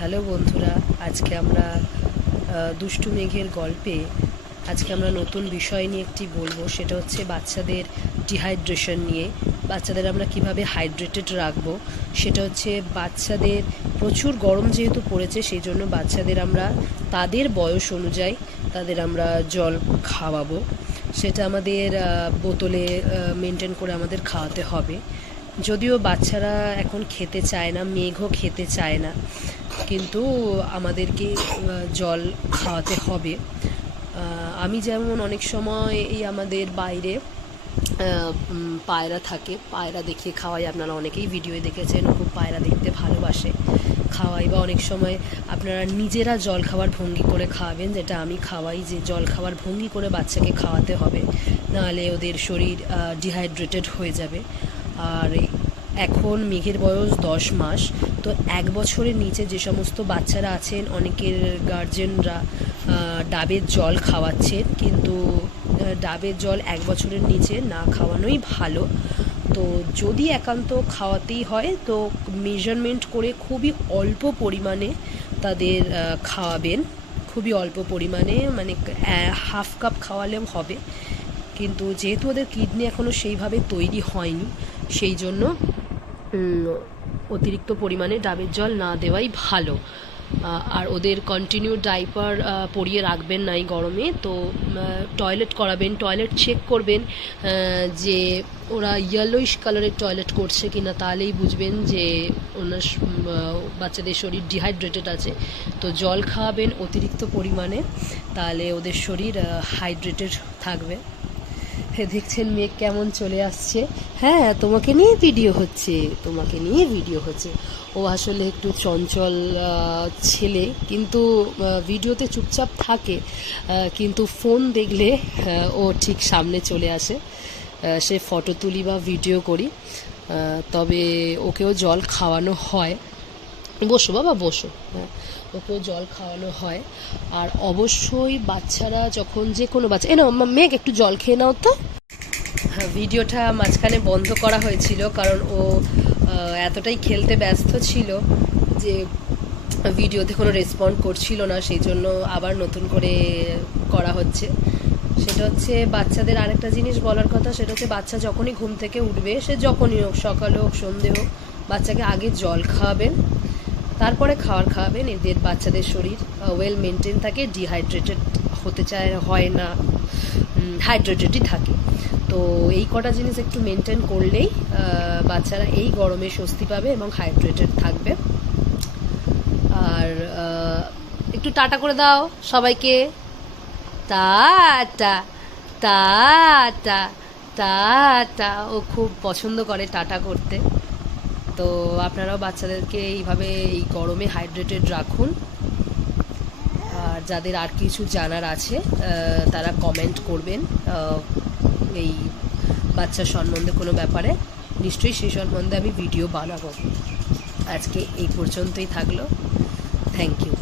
Hello বন্ধুরা, আজকে আমরা দুষ্টু মেঘের গল্পে আজকে আমরা নতুন বিষয় নিয়ে একটি বলবো। সেটা হচ্ছে বাচ্চাদের ডিহাইড্রেশন নিয়ে। বাচ্চাদের আমরা কিভাবে হাইড্রেটেড রাখবো, সেটা হচ্ছে বাচ্চাদের প্রচুর গরম যেহেতু পড়েছে, সেই জন্য বাচ্চাদের আমরা তাদের বয়স অনুযায়ী তাদের আমরা জল খাওয়াবো। সেটা আমাদের বোতলে মেনটেন করে আমাদের খাওয়াতে হবে। যদিও বাচ্চারা এখন খেতে চায় না, মেঘও খেতে চায় না, কিন্তু আমাদেরকে জল খাওয়াতে হবে। আমি যেমন অনেক সময় এই আমাদের বাইরে পায়রা থাকে, পায়রা দেখিয়ে খাওয়াই। আপনারা অনেকেই ভিডিওয়ে দেখেছেন, খুব পায়রা দেখতে ভালোবাসে, খাওয়াই। বা অনেক সময় আপনারা নিজেরা জল খাওয়ার ভঙ্গি করে খাওয়াবেন, যেটা আমি খাওয়াই, যে জল খাওয়ার ভঙ্গি করে বাচ্চাকে খাওয়াতে হবে, নাহলে ওদের শরীর ডিহাইড্রেটেড হয়ে যাবে। আর এখন মেঘের বয়স 10 মাস, তো 1 বছরের নিচে যে সমস্ত বাচ্চারা আছেন, অনেকের গার্জেনরা ডাবের জল খাওয়াচ্ছেন, কিন্তু ডাবের জল 1 বছরের নিচে না খাওয়ানোই ভালো। তো যদি একান্ত খাওয়াতেই হয় তো মেজারমেন্ট করে খুবই অল্প পরিমাণে তাদের খাওয়াবেন, খুবই অল্প পরিমাণে, মানে 1/2 কাপ খাওয়ালেও হবে। কিন্তু যেহেতু ওদের কিডনি এখনও সেইভাবে তৈরি হয়নি, সেই জন্য অতিরিক্ত পরিমাণে ডাবের জল না দেওয়াই ভালো। আর ওদের কন্টিনিউ ডাইপার পরিয়ে রাখবেন না এই গরমে। তো টয়লেট করাবেন, টয়লেট চেক করবেন যে ওরা ইয়েলোইশ কালারের টয়লেট করছে কিনা, তাহলেই বুঝবেন যে ওনার বাচ্চাদের শরীর ডিহাইড্রেটেড আছে। তো জল খাওয়াবেন অতিরিক্ত পরিমাণে, তাহলে ওদের শরীর হাইড্রেটেড থাকবে। দেখছেন মেঘ কেমন চলে আসছে। হ্যাঁ, তোমাকে নিয়ে ভিডিও হচ্ছে, তোমাকে নিয়ে ভিডিও হচ্ছে। ও আসলে একটু চঞ্চল ছেলে, কিন্তু ভিডিওতে চুপচাপ থাকে, কিন্তু ফোন দেখলে ও ঠিক সামনে চলে আসে। সে ফটো তুলি বা ভিডিও করি, তবে ওকেও জল খাওয়ানো হয়। বসো বাবা, বসো। হ্যাঁ, ওকেও জল খাওয়ানো হয়। আর অবশ্যই বাচ্চারা যখন, যে কোনো বাচ্চা, এ নাও মেঘ একটু জল খেয়ে নাও তো। হ্যাঁ, ভিডিওটা মাঝখানে বন্ধ করা হয়েছিল, কারণ ও এতটাই খেলতে ব্যস্ত ছিল যে ভিডিওতে কোনো রেসপন্ড করছিল না, সেই জন্য আবার নতুন করে করা হচ্ছে। সেটা হচ্ছে বাচ্চাদের আরেকটা জিনিস বলার কথা, সেটা হচ্ছে বাচ্চা যখনই ঘুম থেকে উঠবে, সে যখনই হোক, সকালে হোক সন্ধে হোক, বাচ্চাকে আগে জল খাওয়াবেন, তারপরে খাওয়াবেন। এদের বাচ্চাদের শরীর ওয়েল মেনটেন থাকে, ডিহাইড্রেটেড হতে হয় না, হাইড্রেটেডই থাকে। তো এই কটা জিনিস একটু মেনটেন করলেই বাচ্চারা এই গরমে স্বস্তি পাবে এবং হাইড্রেটেড থাকবে। আর একটু টাটা করে দাও সবাইকে, টাটা টাটা টাটা। ও খুব পছন্দ করে টাটা করতে। তো আপনারাও বাচ্চাদেরকে এইভাবে এই গরমে হাইড্রেটেড রাখুন। আর যাদের আর কিছু জানার আছে তারা কমেন্ট করবেন এই বাচ্চা সম্বন্ধে কোনো ব্যাপারে, নিশ্চয়ই সেই সম্বন্ধে আমি ভিডিও বানাবো। আজকে এই পর্যন্তই থাকলো। Thank you.